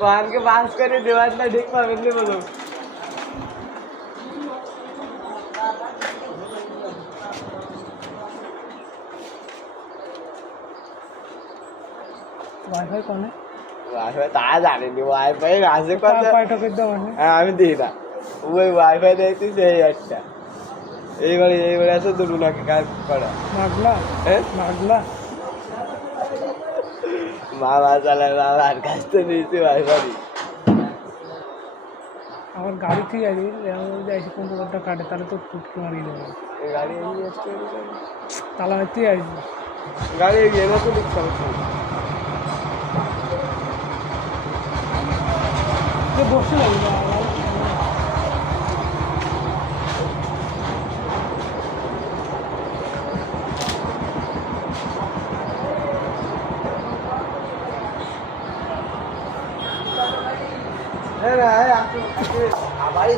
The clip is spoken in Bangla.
পানকে পাস করে দেওয়ার না ঠিক পাবেন না বলো वाईफाई कौन है वाईफाई ता জানেনি वाईफाई আছে কত কয়টা করে দাও মানে হ্যাঁ আমি দিই না ওই वाईफाई দেখতে সেই একটা এইবারে আছে দুটো নাকি কাজ করা মাগলা হ্যাঁ মাগলা বাবা চালা বাবার কাছ থেকে নিয়েছি वाईफाई আমার গাড়ি থেকে যাই যাইছি 15 কাটে তাহলে তো ফুটকে মারি দেবো গাড়ি এই আসছে তালা মারতে আসবি গাড়ি এগিয়ে না তো ঠিক সমস্যা যে বসে লাগবে হ্যাঁ আবারই